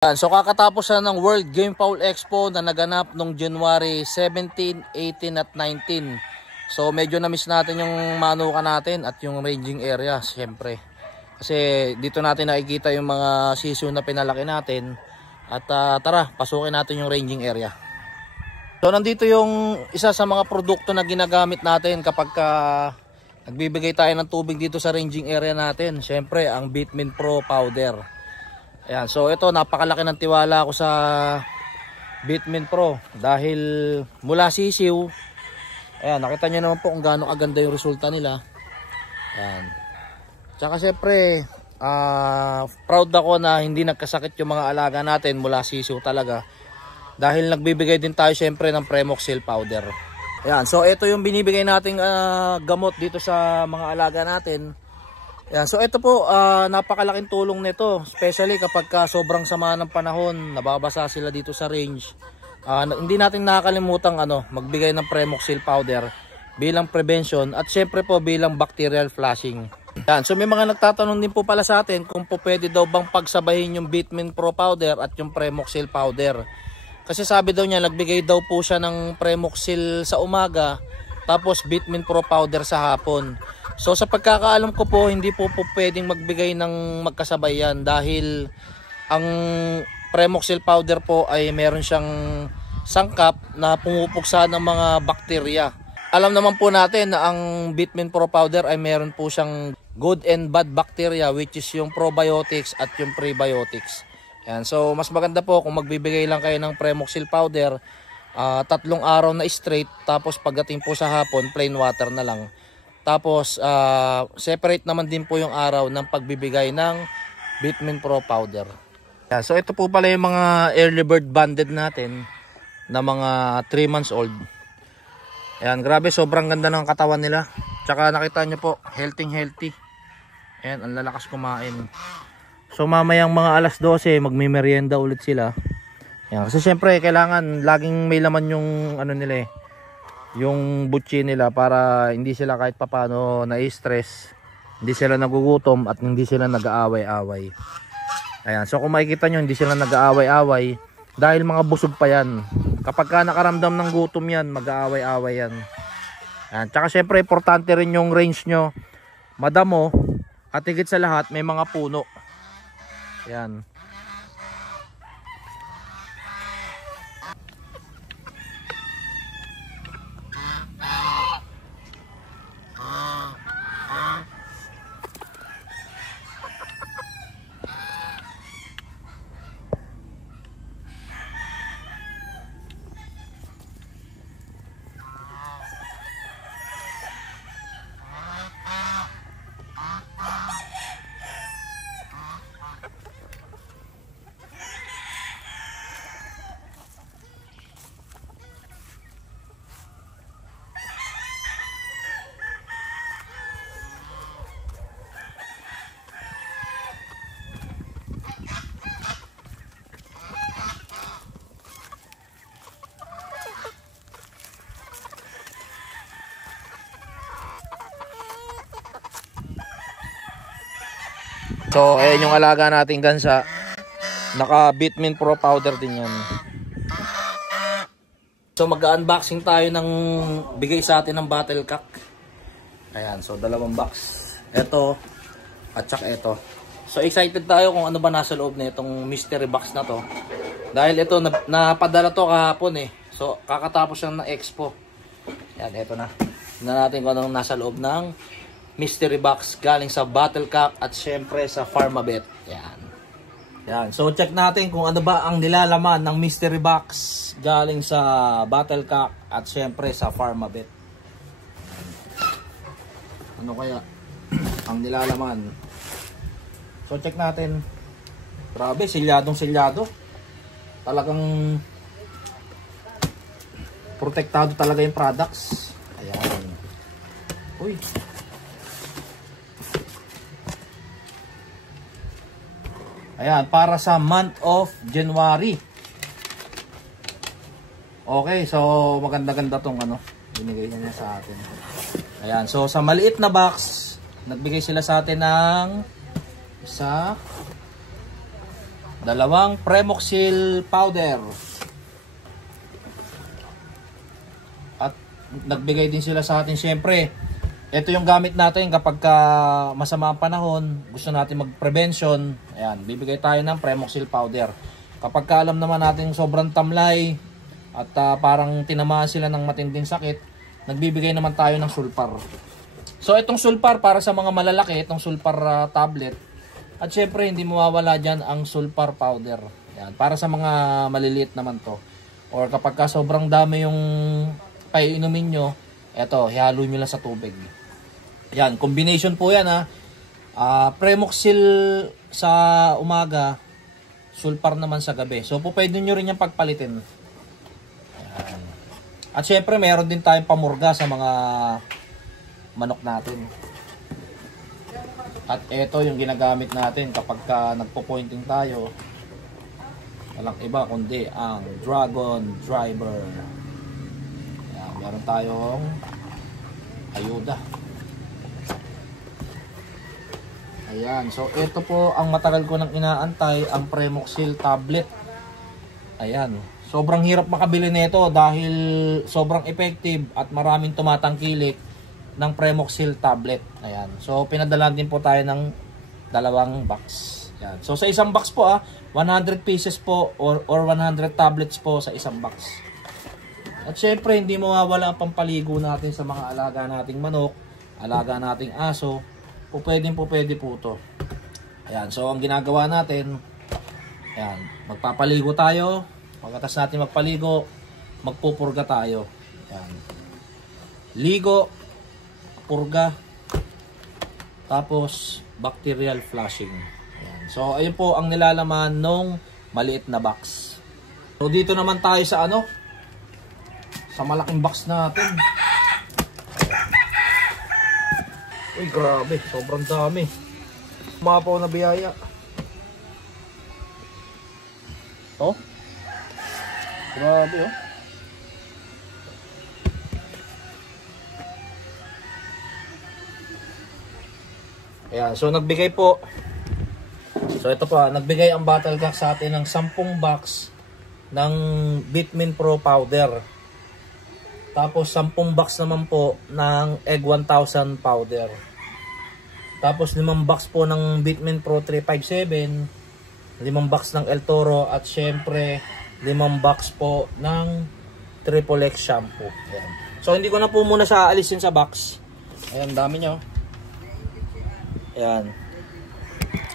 So kakatapos na ng World Game Fowl Expo na naganap noong January 17, 18 at 19. So medyo na-miss natin yung manuka natin at yung ranging area siyempre. Kasi dito natin nakikita yung mga sisiw na pinalaki natin. At tara, pasukin natin yung ranging area. So nandito yung isa sa mga produkto na ginagamit natin kapag nagbibigay tayo ng tubig dito sa ranging area natin. Siyempre ang Bitmin Pro powder. Ayan, so ito napakalaki ng tiwala ko sa Bitmin Pro dahil mula sisiw, ayan, nakita nyo naman po kung gaano kaganda yung resulta nila. Ayan. Tsaka syempre, proud ako na hindi nagkasakit yung mga alaga natin mula sisiw talaga. Dahil nagbibigay din tayo syempre ng Premoxil powder. Ayan, so ito yung binibigay nating gamot dito sa mga alaga natin. Yan, so ito po, napakalaking tulong nito, especially kapag sobrang sama ng panahon, nababasa sila dito sa range. Hindi natin nakakalimutan magbigay ng Premoxil powder bilang prevention at syempre po bilang bacterial flushing. Yan, so may mga nagtatanong din po pala sa atin kung po pwede daw bang pagsabahin yung Bitmin Pro powder at yung Premoxil powder. Kasi sabi daw niya, nagbigay daw po siya ng Premoxil sa umaga, tapos Bitmin Pro powder sa hapon. So sa pagkakaalam ko po, hindi po pwedeng magbigay ng magkasabay yan dahil ang Premoxil powder po ay meron siyang sangkap na pumupuksa ng mga bakterya. Alam naman po natin na ang Bitmin Pro powder ay meron po siyang good and bad bacteria, which is yung probiotics at yung prebiotics. Yan. So mas maganda po kung magbibigay lang kayo ng Premoxil powder 3 araw na straight, tapos pagdating po sa hapon plain water na lang. Tapos separate naman din po yung araw ng pagbibigay ng Bitmin Pro powder. Yeah, so ito po pala yung mga early bird banded natin na mga 3 months old. Ayan, grabe, sobrang ganda ng katawan nila. Tsaka nakita nyo po, healthy. Ayan, ang lalakas kumain. So mamayang mga alas 12 magmimerienda ulit sila. Ayan, kasi syempre kailangan laging may laman yung nila yung butchi nila para hindi sila kahit papano na-stress, hindi sila nagugutom at hindi sila nag-aaway-away. Ayan, so kung makikita nyo, hindi sila nag-aaway-away dahil mga busog pa yan. Kapag ka nakaramdam ng gutom yan, mag-aaway-away yan. Ayan, tsaka syempre importante rin yung range nyo madamo at higit sa lahat may mga puno. Ayan. So ayan yung alaga nating gansa, naka Bitmin Pro powder din yan. So mag-unboxing tayo ng bigay sa atin ng Battlecock. Ayan, so 2 box, ito at saka ito. So excited tayo kung ano ba nasa loob na itong mystery box na to, dahil ito napadala to kahapon So kakatapos lang ng expo. Ayan, ito na. Tingnan natin kung anong nasa loob ng mystery box galing sa Battlecock at syempre sa Pharmabet. Yan. So check natin kung ano ba ang nilalaman ng mystery box galing sa Battlecock at syempre sa Pharmabet. Ano kaya ang nilalaman? So check natin. Grabe, silyadong-silyado. Talagang protektado talaga yung products. Ayan. Uy. Ayan, para sa month of January. Okay, so maganda-ganda tong binigay niya sa atin. Ayan, so sa maliit na box, nagbigay sila sa atin ng isa, Dalawang Premoxil powder. At nagbigay din sila sa atin syempre. Ito yung gamit natin kapag masama ang panahon, gusto natin mag-prevention. Ayan, bibigay tayo ng Premoxil powder. Kapag alam naman natin sobrang tamlay at parang tinamaan sila ng matinding sakit, nagbibigay naman tayo ng Sulfar. So itong Sulfar para sa mga malalaki, itong Sulfar tablet. At syempre hindi mawawala dyan ang Sulfar powder. Yan, para sa mga maliliit naman to. Or kapag sobrang dami yung paiinumin nyo, eto, ihalo nyo lang sa tubig. Yan, combination po yan ha. Premoxil sa umaga, Sulfar naman sa gabi. So po pwede nyo rin yung pagpalitin. Yan. At syempre meron din tayong pamurga sa mga manok natin. At ito yung ginagamit natin kapag nagpo-pointing tayo. Walang iba kundi ang Dragon Driver. Ayan, meron tayong ayuda. Ayan, so ito po ang matagal ko nang inaantay, ang Premoxil tablet. Ayan, sobrang hirap makabili nito dahil sobrang effective at maraming tumatangkilik ng Premoxil tablet. Ayan. So pinadalan din po tayo ng dalawang box. Ayan. So sa isang box po 100 pieces po or 100 tablets po sa isang box. At syempre hindi mawawala ang pampaligo natin sa mga alaga nating manok, alaga nating aso. Pwede po to. Ayan. So ang ginagawa natin, ayan, magpapaligo tayo. Pagkatapos natin magpaligo, magpupurga tayo. Ayan. Ligo, purga, tapos bacterial flushing. Ayan. So ayun po ang nilalaman nung maliit na box. So dito naman tayo sa sa malaking box natin. Uy, grabe, sobrang dami. Mapaw na biyaya. Oh, grabe Ayan, so nagbigay po. So ito pa, nagbigay ang Battlecock sa atin ng 10 box ng Bitmin Pro powder. Tapos 10 box naman po ng Egg 1000 powder. Tapos 5 box po ng Bitmin Pro 357, 5 box ng El Toro at syempre 5 box po ng Triple X shampoo. Ayan. So hindi ko na po muna siya alisin sa box. Ayan, dami nyo. Ayan.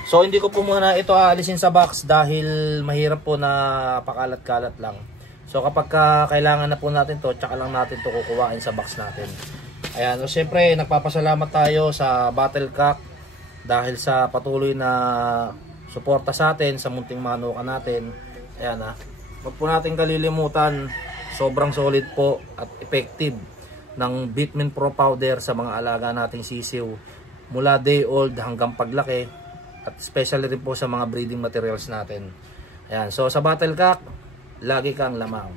So hindi ko po muna ito aalisin sa box dahil mahirap po na pakalat-kalat lang. So kapag kailangan na po natin to, tsaka lang natin to kukuhain sa box natin. Ayan, so syempre nagpapasalamat tayo sa Battlecock dahil sa patuloy na suporta sa atin sa munting manukan natin. Ayan Huwag po natin kalilimutan, sobrang solid po at effective ng Bitmin Pro powder sa mga alaga nating sisiw mula day old hanggang paglaki, at especially rin po sa mga breeding materials natin. Ayan, so sa Battlecock, lagi kang lamang.